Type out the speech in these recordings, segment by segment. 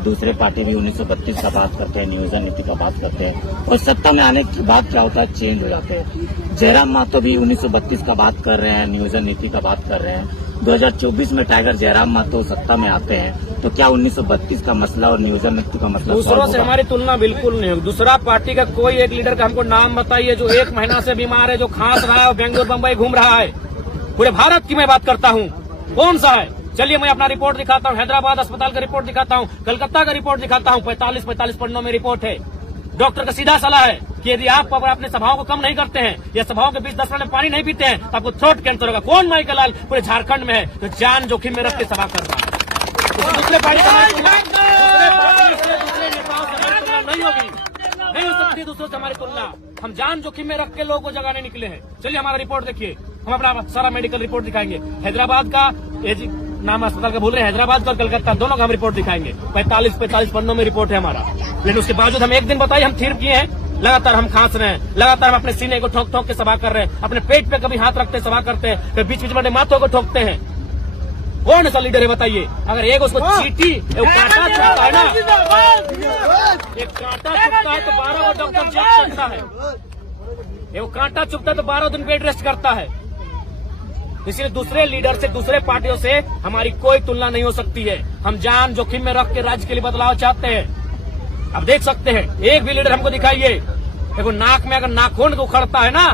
दूसरे पार्टी भी 1932 का बात करते हैं, नियोजन नीति का बात करते हैं, और सत्ता में आने के बाद क्या होता है, चेंज हो जाते हैं। जयराम मातो भी 1932 का बात कर रहे हैं, नियोजन नीति का बात कर रहे हैं। 2024 में टाइगर जयराम मातो सत्ता में आते हैं, तो क्या 1932 का मसला और नियोजन नीति का मसला दूसरों से हमारी तुलना बिल्कुल नहीं होगी। दूसरा पार्टी का कोई एक लीडर का हमको नाम बताइए जो 1 महीना से बीमार है, जो खांस रहा है और बेंगलोर बम्बई घूम रहा है। पूरे भारत की मैं बात करता हूँ, कौन सा है? चलिए मैं अपना रिपोर्ट दिखाता हूँ, हैदराबाद अस्पताल का रिपोर्ट दिखाता हूँ, कलकत्ता का रिपोर्ट दिखाता हूँ। 45 पन्नों में रिपोर्ट है। डॉक्टर का सीधा सलाह है कि यदि आप अपने सभाओं को कम नहीं करते हैं या सभाओं के बीच 10 मिनट पानी नहीं पीते हैं तो आपको थ्रोट कैंसर होगा। कौन माइकल लाल पूरे झारखंड में है जो जान जोखिम में रख के सभा कर रहा है? दूसरे पार्टी से दूसरे नेताओं से हमारी तुलना नहीं होगी, नहीं हो सकती दूसरों से हमारी तुलना। हम जान जोखिम में रख के लोगों को जगाने निकले हैं। चलिए हमारा रिपोर्ट देखिए, हम अपना सारा मेडिकल रिपोर्ट दिखाएंगे। हैदराबाद का नाम अस्पताल का बोल रहे हैं, हैदराबाद का और कलकत्ता दोनों का हम रिपोर्ट दिखाएंगे। 45 पन्नों में रिपोर्ट है हमारा। लेकिन उसके बावजूद हम एक दिन बताइए हम थीर किए हैं, लगातार हम खांस रहे हैं, लगातार हम अपने सीने को ठोक ठोक के सभा कर रहे हैं, अपने पेट पे कभी हाथ रखते सभा करते हैं, फिर बीच बीच में माथों को ठोकते हैं। कौन ऐसा लीडर है बताइए? अगर एक उसको चीटी कांटा चुभता है ना, एक कांटा चुभता है तो 12 को डॉक्टर चेक करता है, एक कांटा चुभता है तो 12 दिन बेड रेस्ट करता है। इसलिए दूसरे लीडर से, दूसरे पार्टियों से हमारी कोई तुलना नहीं हो सकती है। हम जान जोखिम में रख के राज्य के लिए बदलाव चाहते हैं। अब देख सकते हैं, एक भी लीडर हमको दिखाइए। देखो नाक में अगर नाखून उखड़ता है ना,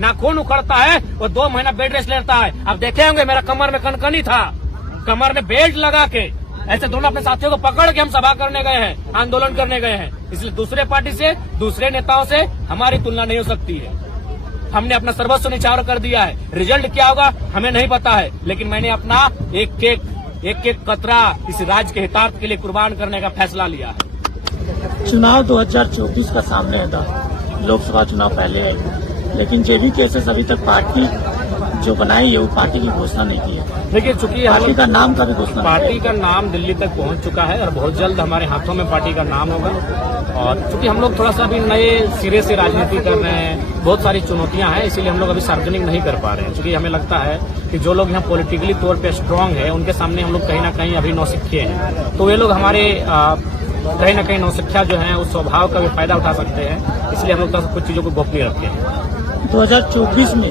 नाखून उखड़ता है और 2 महीना बेड रेस्ट लेता है। अब देखे होंगे मेरा कमर में कनकनी था, कमर में बेल्ट लगा के ऐसे दोनों अपने साथियों को पकड़ के हम सभा करने गए हैं, आंदोलन करने गए हैं। इसलिए दूसरे पार्टी से, दूसरे नेताओं से हमारी तुलना नहीं हो सकती है। हमने अपना सर्वस्व निछावर कर दिया है। रिजल्ट क्या होगा हमें नहीं पता है, लेकिन मैंने अपना एक कतरा इस राज्य के हितार्थ के लिए कुर्बान करने का फैसला लिया है। चुनाव 2024 का सामने था, लोकसभा चुनाव पहले है, लेकिन जेबी केसेस अभी तक पार्टी जो बनाई है वो पार्टी की घोषणा नहीं की है। देखिए चूंकि पार्टी का नाम का भी घोषणा, पार्टी का नाम दिल्ली तक पहुंच चुका है और बहुत जल्द हमारे हाथों में पार्टी का नाम होगा। और चूंकि हम लोग थोड़ा सा अभी नए सिरे से राजनीति कर रहे हैं, बहुत सारी चुनौतियां हैं, इसीलिए हम लोग अभी सार्वजनिक नहीं कर पा रहे हैं। क्योंकि हमें लगता है कि जो लोग यहाँ पॉलिटिकली तौर पे स्ट्रांग है उनके सामने हम लोग कहीं ना कहीं अभी नौसिखे हैं, तो वे लोग हमारे कहीं ना कहीं नौसिखिया जो है उस स्वभाव का भी फायदा उठा सकते हैं। इसलिए हम लोग कुछ चीजों को गोपनीय रखते हैं। 2024 में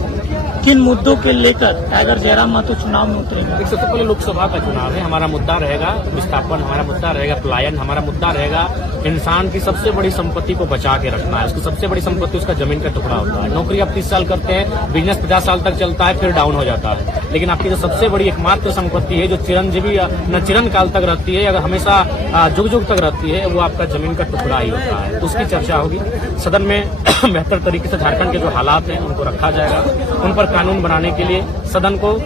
किन मुद्दों के लेकर टाइगर जयराम मातो चुनाव में उतरेंगे? सबसे पहले लोकसभा का चुनाव है, हमारा मुद्दा रहेगा विस्थापन, हमारा मुद्दा रहेगा पलायन, हमारा मुद्दा रहेगा इंसान की सबसे बड़ी संपत्ति को बचा के रखना है। उसकी सबसे बड़ी संपत्ति उसका जमीन का टुकड़ा होता है। नौकरी आप 30 साल करते हैं, बिजनेस 50 साल तक चलता है, फिर डाउन हो जाता है। लेकिन आपकी जो सबसे बड़ी एकमात्र संपत्ति है जो चिरंजीवी न चिरन काल तक रहती है, अगर हमेशा जुग जुग तक रहती है, वो आपका जमीन का टुकड़ा ही होता है। तो उसकी चर्चा होगी सदन में। बेहतर तरीके से झारखंड के जो हालात हैं उनको रखा जाएगा, उन पर कानून बनाने के लिए सदन को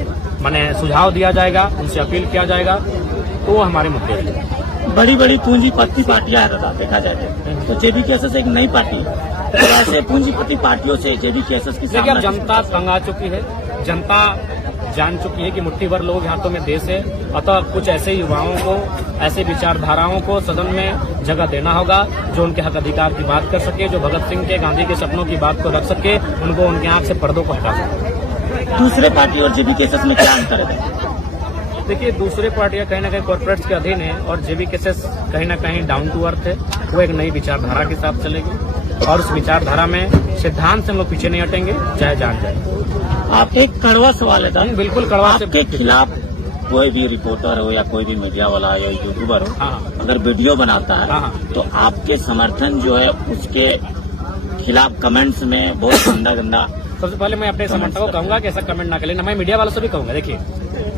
सुझाव दिया जाएगा, उनसे अपील किया जाएगा। तो वो हमारे मुद्दे हैं। बड़ी बड़ी पूंजीपति पार्टियां है, देखा जाए तो जेबी केसेस एक नई पार्टी है, तो ऐसे पूंजीपति पार्टियों से जेबी केसेस की देखिए अब जनता तंग आ चुकी है, जनता जान चुकी है कि मुट्ठी भर लोग हाथों में देश है। अतः कुछ ऐसे युवाओं को, ऐसे विचारधाराओं को सदन में जगह देना होगा जो उनके हक अधिकार की बात कर सके, जो भगत सिंह के, गांधी के सपनों की बात को रख सके, उनको उनके आंख से पर्दों को हटा सके। दूसरे पार्टी और जेबी केसेस में क्या अंतर है? देखिए दूसरे पार्टियां कहीं ना कहीं कॉर्पोरेट्स के अधीन है और जेबी केसेस कहीं ना कहीं डाउन टू अर्थ है। वो एक नई विचारधारा के साथ चलेगी और उस विचारधारा में सिद्धांत से हम लोग पीछे नहीं हटेंगे, चाहे जान जाए। आप एक कड़वा सवाल है, बिल्कुल कड़वा। आपके खिलाफ कोई भी रिपोर्टर हो या कोई भी मीडिया वाला या यूट्यूबर हो, अगर वीडियो बनाता है तो आपके समर्थन जो है उसके खिलाफ कमेंट्स में बहुत गंदा सबसे पहले मैं अपने समर्थकों को कहूंगा कि ऐसा कमेंट ना करें। मैं मीडिया वालों से भी कहूंगा, देखिए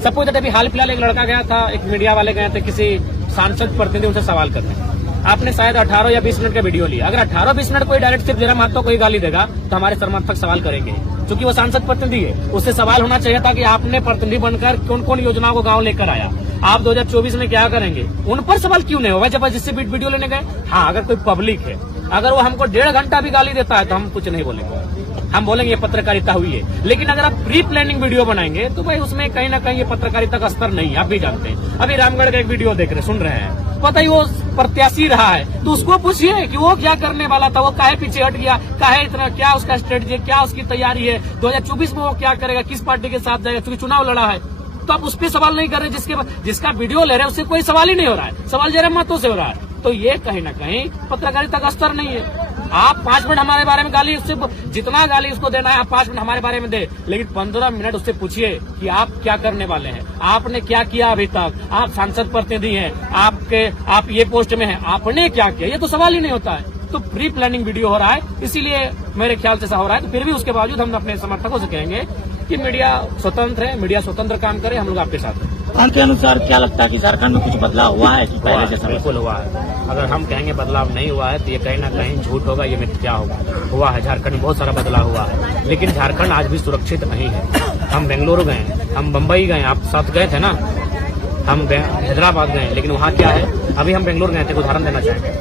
सबको अभी हाल फिलहाल एक लड़का गया था, एक मीडिया वाले गए थे किसी सांसद प्रतिनिधि उनसे सवाल करने। आपने शायद 18 या 20 मिनट का वीडियो लिया। अगर 18-20 मिनट कोई डायरेक्ट सिर्फ जयराम मातो को ही गाली देगा तो हमारे समर्थक सवाल करेंगे, क्योंकि वो सांसद प्रतिनिधि है। उससे सवाल होना चाहिए था कि आपने प्रतिनिधि बनकर कौन कौन योजनाओं को गांव लेकर आया, आप 2024 में क्या करेंगे। उन पर सवाल क्यों नहीं होगा जब जिससे वीडियो लेने गए। हाँ, अगर कोई पब्लिक है, अगर वो हमको 1.5 घंटा भी गाली देता है तो हम कुछ नहीं बोलेंगे, हम बोलेंगे ये पत्रकारिता हुई है। लेकिन अगर आप प्री प्लानिंग वीडियो बनाएंगे तो भाई उसमें कहीं ना कहीं ये पत्रकारिता का स्तर नहीं है। आप भी जानते हैं, अभी रामगढ़ का एक वीडियो देख रहे, सुन रहे हैं, पता ही वो प्रत्याशी रहा है तो उसको पूछिए कि वो क्या करने वाला था, वो काहे पीछे हट गया, काहे इतना, क्या उसका स्ट्रेटजी है, क्या उसकी तैयारी है, 2024 में वो क्या करेगा, किस पार्टी के साथ जाएगा, क्योंकि चुनाव लड़ा है। तो आप उस पर सवाल नहीं कर रहे, जिसका वीडियो ले रहे हैं उससे कोई सवाल ही नहीं हो रहा है, सवाल जयराम महतो से हो रहा है। तो ये कहीं ना कहीं पत्रकारिता का स्तर नहीं है। आप 5 मिनट हमारे बारे में गाली, उससे जितना गाली उसको देना है आप 5 मिनट हमारे बारे में दे, लेकिन 15 मिनट उससे पूछिए कि आप क्या करने वाले हैं, आपने क्या किया अभी तक, आप सांसद प्रतिनिधि हैं, आप ये पोस्ट में हैं, आपने क्या किया, ये तो सवाल ही नहीं होता है। तो प्री प्लानिंग वीडियो हो रहा है, इसीलिए मेरे ख्याल से ऐसा हो रहा है। तो फिर भी उसके बावजूद हम अपने समर्थकों से कहेंगे कि मीडिया स्वतंत्र है, मीडिया स्वतंत्र काम करे, हम लोग आपके साथ हैं। आपके अनुसार क्या लगता है कि झारखंड में कुछ बदलाव हुआ है कि पहले जैसा? बिल्कुल हुआ है। अगर हम कहेंगे बदलाव नहीं हुआ है तो ये कहीं ना कहीं झूठ होगा, ये मिथ्या होगा। हुआ है, झारखंड में बहुत सारा बदलाव हुआ है, लेकिन झारखंड आज भी सुरक्षित नहीं है। हम बेंगलुरु गए, हम बम्बई गए, आप साथ गए थे ना, हम हैदराबाद गए, लेकिन वहाँ क्या है, अभी हम बेंगलुरु गए थे, उदाहरण देना चाहेंगे,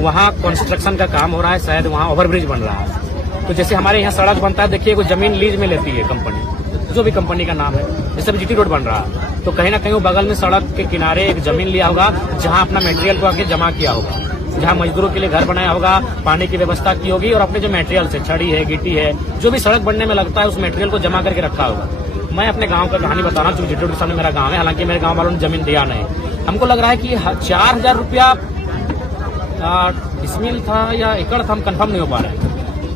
वहाँ कंस्ट्रक्शन का काम हो रहा है, शायद वहाँ ओवरब्रिज बन रहा है। तो जैसे हमारे यहाँ सड़क बनता है, देखिए कोई जमीन लीज में लेती है कंपनी, जो भी कंपनी का नाम है, जैसे जीटी रोड बन रहा है, तो कहीं ना कहीं वो बगल में सड़क के किनारे एक जमीन लिया होगा, जहाँ अपना मटेरियल को आके जमा किया होगा, जहाँ मजदूरों के लिए घर बनाया होगा, पानी की व्यवस्था की होगी, और अपने जो मटेरियल है, छड़ी है, गिट्टी है, जो भी सड़क बनने में लगता है, उस मटेरियल को जमा करके रखा होगा। मैं अपने गांव का कहानी बता रहा हूँ, जीटी रोड के सामने मेरा गाँव है, हालांकि मेरे गाँव वालों ने जमीन दिया नहीं। हमको लग रहा है कि 4000 रुपया डिसमिल था या एकड़ था, हम कंफर्म नहीं हो पा रहे हैं।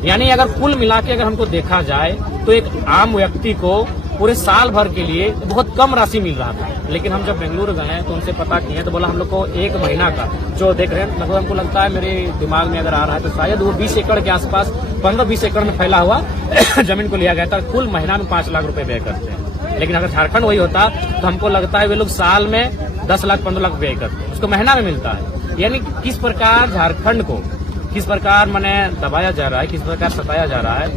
यानी अगर कुल मिला के अगर हमको देखा जाए तो एक आम व्यक्ति को पूरे साल भर के लिए बहुत कम राशि मिल रहा था। लेकिन हम जब बेंगलुरु गए तो उनसे पता किए तो बोला हम लोग को 1 महीना का जो देख रहे हैं, लगभग हमको लगता है, मेरे दिमाग में अगर आ रहा है तो शायद वो 20 एकड़ के आसपास, 15-20 एकड़ में फैला हुआ जमीन को लिया गया था। कुल महीना में 5 लाख रुपए व्यय करते हैं, लेकिन अगर झारखंड वही होता तो हमको लगता है वे लोग साल में 10 लाख 15 लाख व्यय करते हैं, उसको महीना में मिलता है। यानी किस प्रकार झारखंड को किस प्रकार मैंने दबाया जा रहा है, किस प्रकार सताया जा रहा है,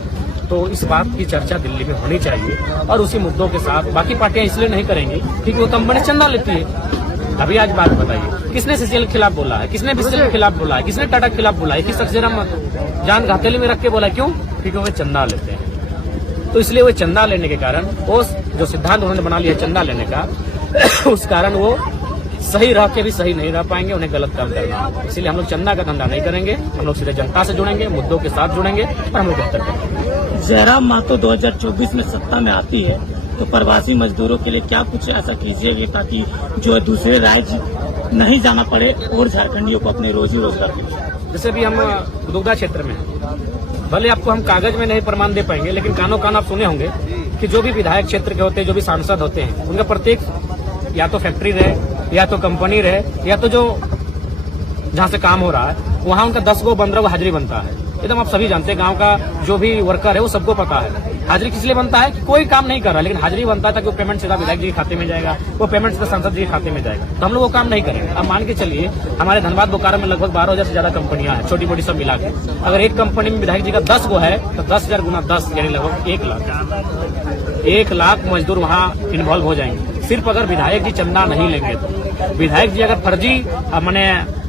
तो इस बात की चर्चा दिल्ली में होनी चाहिए। और उसी मुद्दों के साथ बाकी पार्टियां इसलिए नहीं करेंगी क्योंकि वो कंपनी चंदा लेती है। अभी आज बात बताइए, किसने सीसीएल के खिलाफ बोला है, किसने बीसीएल के खिलाफ बोला है, किसने टाटा के खिलाफ बोला है, किस जयराम महतो जान हथेली में रख के बोला, क्यों? क्योंकि वो चंदा लेते हैं। तो इसलिए वो चंदा लेने के कारण, वो जो सिद्धांत उन्होंने बना लिया चंदा लेने का, उस कारण वो सही रह के भी सही नहीं रह पाएंगे, उन्हें गलत काम करना। इसलिए हम लोग चंदा का धंधा नहीं करेंगे, हम लोग सीधे जनता से जुड़ेंगे, मुद्दों के साथ जुड़ेंगे और हम लोग बेहतर करेंगे। जयराम महतो 2024 में सत्ता में आती है तो प्रवासी मजदूरों के लिए क्या कुछ ऐसा कीजिएगा ताकि जो दूसरे राज्य नहीं जाना पड़े और झारखंडियों को अपने रोजी रोजगार मिले? जैसे भी हम दुग्धा क्षेत्र में, भले आपको हम कागज में नहीं प्रमाण दे पाएंगे, लेकिन कानों कान आप सुने होंगे कि जो भी विधायक क्षेत्र के होते हैं, जो भी सांसद होते हैं, उनका प्रत्येक या तो फैक्ट्री रहे, या तो कंपनी रहे, या तो जो जहाँ से काम हो रहा है वहाँ उनका 10 गो 15 गो हाजिरी बनता है। एकदम आप सभी जानते हैं, गांव का जो भी वर्कर है वो सबको पता है। हाजिरी किस लिए बनता है कि कोई काम नहीं कर रहा, लेकिन हाजिरी बनता है ताकि वो पेमेंट सीधा विधायक जी के खाते में जाएगा, वो पेमेंट सीधा सांसद जी के खाते में जाएगा। तो हम लोग वो काम नहीं करेंगे। अब मान के चलिए हमारे धनबाद बोकारो में लगभग 12,000 से ज्यादा कंपनियां हैं, छोटी मोटी सब मिला के। अगर एक कंपनी में विधायक जी का 10 गो है तो 10,000 गुना 10 यानी लगभग 1 लाख। 1 लाख मजदूर वहाँ इन्वॉल्व हो जाएंगे, सिर्फ अगर विधायक जी चंदा नहीं लेंगे तो। विधायक जी अगर फर्जी मैंने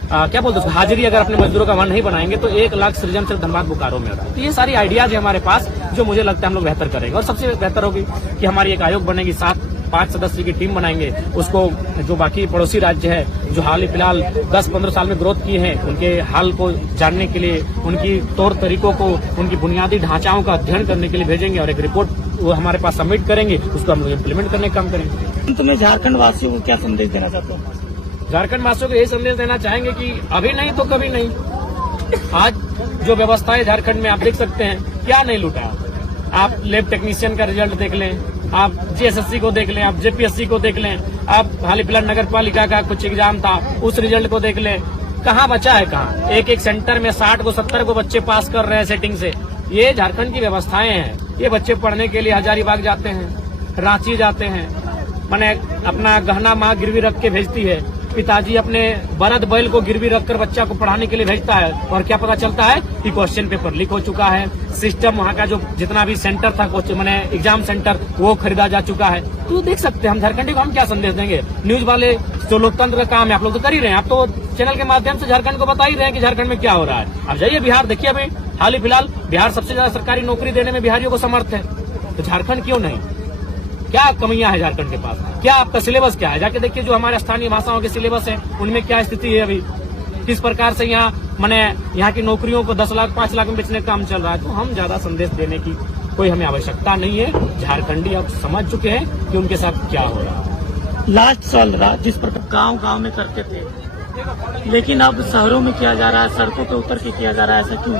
क्या बोलते हैं हाजिरी अगर अपने मजदूरों का मन नहीं बनाएंगे तो 1 लाख सृजन सिर्फ धनबाद बोकारो में हो रहा है। तो ये सारी आइडियाज है हमारे पास, जो मुझे लगता है हम लोग बेहतर करेंगे। और सबसे बेहतर होगी कि हमारी एक आयोग बनेगी, 7-5 सदस्य की टीम बनाएंगे। उसको जो बाकी पड़ोसी राज्य है जो हाल ही फिलहाल 10-15 साल में ग्रोथ किए हैं, उनके हाल को जानने के लिए, उनकी तौर तरीकों को, उनकी बुनियादी ढांचाओं का अध्ययन करने के लिए भेजेंगे और एक रिपोर्ट वो हमारे पास सबमिट करेंगे, उसको हम लोग इम्प्लीमेंट करने का काम करेंगे। तुम्हें झारखंड वासियों को क्या संदेश देना चाहते हो? झारखंड वासियों को यही संदेश देना चाहेंगे कि अभी नहीं तो कभी नहीं। आज जो व्यवस्था है झारखंड में आप देख सकते हैं, क्या नहीं लूटा। आप लैब टेक्नीशियन का रिजल्ट देख लें, आप जीएसएससी को देख लें, आप जेपीएससी को देख लें, आप हाल फिलहाल नगर पालिका का कुछ एग्जाम था उस रिजल्ट को देख लें। कहाँ बचा है, कहाँ? एक सेंटर में 60 को 70 को बच्चे पास कर रहे हैं सेटिंग से। ये झारखंड की व्यवस्थाएं हैं। ये बच्चे पढ़ने के लिए हजारीबाग जाते हैं, रांची जाते हैं, मैंने अपना गहना माँ गिरवी रख के भेजती है, पिताजी अपने बरद बैल को गिरवी रखकर बच्चा को पढ़ाने के लिए भेजता है, और क्या पता चलता है कि क्वेश्चन पेपर लीक हो चुका है, सिस्टम वहाँ का जो जितना भी सेंटर था मैंने एग्जाम सेंटर वो खरीदा जा चुका है। तो देख सकते हैं हम झारखंडी को हम क्या संदेश देंगे। न्यूज वाले जो लोकतंत्र का काम है आप लोग तो कर ही रहे हैं, आप तो चैनल के माध्यम से झारखंड को बता ही रहे हैं कि झारखंड में क्या हो रहा है। अब जाइए बिहार देखिए, अभी हाल ही फिलहाल बिहार सबसे ज्यादा सरकारी नौकरी देने में बिहारियों को समर्थ है, तो झारखंड क्यों नहीं? क्या कमियां है झारखंड के पास? क्या आपका सिलेबस क्या है? जाके देखिए जो हमारे स्थानीय भाषाओं के सिलेबस है उनमें क्या स्थिति है अभी, किस प्रकार से यहाँ मैंने यहाँ की नौकरियों को 10 लाख 5 लाख में बेचने का काम चल रहा है। तो हम ज्यादा संदेश देने की कोई हमें आवश्यकता नहीं है। झारखंडी अब समझ चुके हैं कि उनके साथ क्या हो रहा है। लास्ट साल रहा जिस पर गांव गांव में करते थे, लेकिन अब शहरों में किया जा रहा है, सड़कों पे उतर के किया जा रहा है, ऐसा क्यों?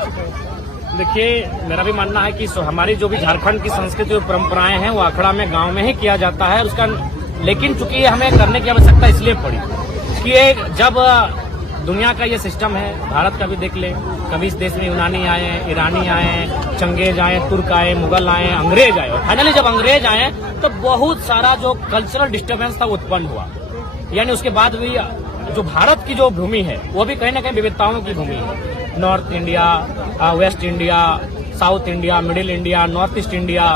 देखिए, मेरा भी मानना है कि हमारी जो भी झारखंड की संस्कृति और परंपराएं हैं वो अखड़ा में गांव में ही किया जाता है उसका, लेकिन चूंकि हमें करने की आवश्यकता इसलिए पड़ी कि जब दुनिया का ये सिस्टम है, भारत का भी देख ले, कभी इस देश में यूनानी आए, ईरानी आए, चंगेज आए, तुर्क आए, मुगल आए, अंग्रेज आए, और फाइनली जब अंग्रेज आए तो बहुत सारा जो कल्चरल डिस्टर्बेंस था उत्पन्न हुआ। यानी उसके बाद भी जो भारत की जो भूमि है वो भी कहीं ना कहीं विविधताओं की भूमि है। North India, waste India, south India, middle India, north east India,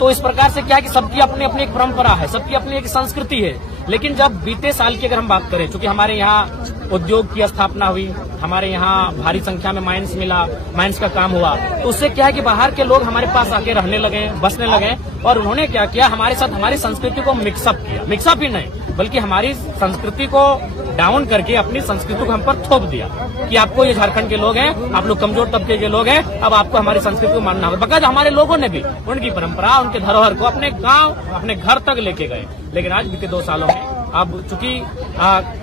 तो इस प्रकार से क्या है कि सबकी अपनी अपनी एक परंपरा है, सबकी अपनी एक संस्कृति है। लेकिन जब बीते साल की अगर हम बात करें, चूंकि हमारे यहाँ उद्योग की स्थापना हुई, हमारे यहाँ भारी संख्या में माइंस मिला, माइंस का काम हुआ, तो उससे क्या है कि बाहर के लोग हमारे पास आके रहने लगे, बसने लगे, और उन्होंने क्या किया, हमारे साथ हमारी संस्कृति को मिक्सअप किया। मिक्सअप ही नहीं बल्कि हमारी संस्कृति को डाउन करके अपनी संस्कृति को हम पर थोप दिया कि आपको ये झारखंड के लोग हैं, आप लोग कमजोर तबके के लोग हैं, अब आपको हमारी संस्कृति को मानना होगा। बकायदा हमारे लोगों ने भी उनकी परंपरा, उनके धरोहर को अपने गांव, अपने घर तक लेके गए। लेकिन आज बीते 2 सालों में अब चूंकि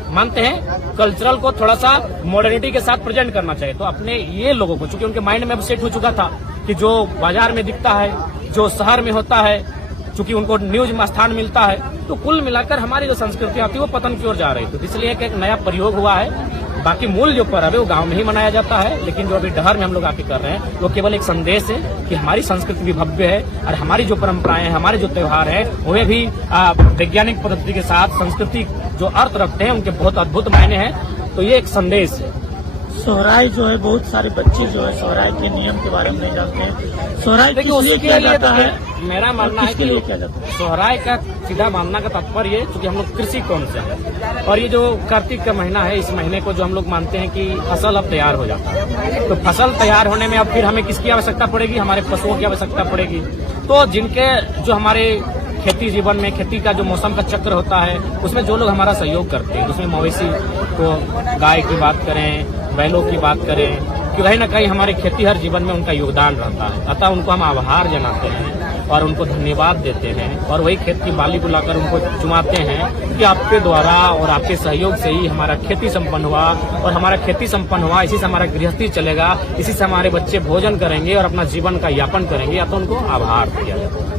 मानते हैं कल्चरल को थोड़ा सा मॉडर्निटी के साथ प्रेजेंट करना चाहिए, तो अपने ये लोगों को, चूंकि उनके माइंड में अब सेट हो चुका था कि जो बाजार में दिखता है, जो शहर में होता है, चूंकि उनको न्यूज में स्थान मिलता है, तो कुल मिलाकर हमारी जो संस्कृति आती है वो पतन की ओर जा रही थी। इसलिए एक नया प्रयोग हुआ है। बाकी मूल जो पर्व है वो गांव में ही मनाया जाता है, लेकिन जो अभी डहर में हम लोग आके कर रहे हैं वो केवल एक संदेश है कि हमारी संस्कृति भी भव्य है, और हमारी जो परंपराएं हैं, हमारे जो त्योहार है, वे भी वैज्ञानिक पद्धति के साथ संस्कृति जो अर्थ रखते हैं, उनके बहुत अद्भुत मायने हैं। तो ये एक संदेश है। सोहराय जो है, बहुत सारे बच्चे जो है सोहराय के नियम के बारे में नहीं जानते हैं। सोहराय किस लिए किया जाता है? मेरा मानना है कि सोहराय का सीधा मानना का तात्पर्य है, क्योंकि हम लोग कृषि कौम से हैं, और ये जो कार्तिक का महीना है, इस महीने को जो हम लोग मानते हैं कि फसल अब तैयार हो जाता है, तो फसल तैयार होने में अब फिर हमें किसकी आवश्यकता पड़ेगी? हमारे पशुओं की आवश्यकता पड़ेगी। तो जिनके जो हमारे खेती जीवन में, खेती का जो मौसम का चक्र होता है, उसमें जो लोग हमारा सहयोग करते हैं, उसमें मवेशी को, गाय की बात करें, बैलों की बात करें, कि कहीं न कहीं हमारे खेती हर जीवन में उनका योगदान रहता है। अतः उनको हम आभार जनाते हैं और उनको धन्यवाद देते हैं, और वही खेत की बाली बुलाकर उनको चुमाते हैं कि आपके द्वारा और आपके सहयोग से ही हमारा खेती संपन्न हुआ, और हमारा खेती संपन्न हुआ, इसी से हमारा गृहस्थी चलेगा, इसी से हमारे बच्चे भोजन करेंगे और अपना जीवन का यापन करेंगे। या तो उनको आभार दिया जाता है।